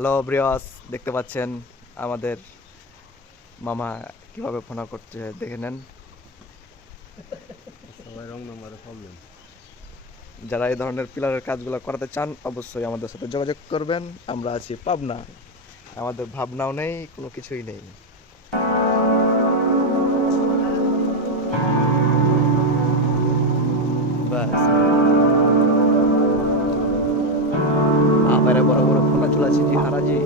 Hello ব্রিয়াস, দেখতে পাচ্ছেন আমাদের মামা কিভাবে ফোনা করছে, দেখে নেন। সবাই রং নাম্বারে প্রবলেম। যারা এই ধরনের পিলারের কাজগুলো করাতে চান অবশ্যই আমাদের সাথে যোগাযোগ করবেন। আমরা আছি পাবনা, আমাদের ভাবনাও নেই, কোনো কিছুই নেই। ব্যাস, আবার বড় বড় ফোনা চুলাছি জি হারাজি।